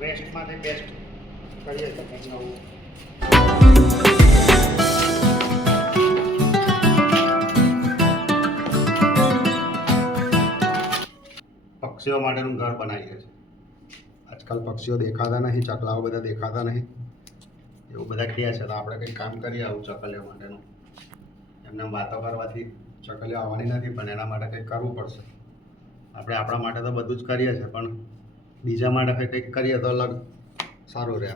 વેસ્ટમાંથી best કરીએ છીએ કંઈક નવું. પક્ષીઓ માટેનું ઘર બનાવીએ છીએ. આજકાલ પક્ષીઓ દેખાતા નહીં, ચકલાઓ બધા દેખાતા નહીં, એવું બધા કહે છે. તો આપણે કંઈક કામ કરીએ આવું ચકલીઓ માટેનું. એમને વાતો કરવાથી ચકલીઓ આવવાની નથી, પણ એના માટે કંઈક કરવું પડશે. આપણે આપણા માટે તો બધું જ કરીએ છીએ, પણ બીજા માટે કંઈક કરીએ તો અલગ સારું રહે.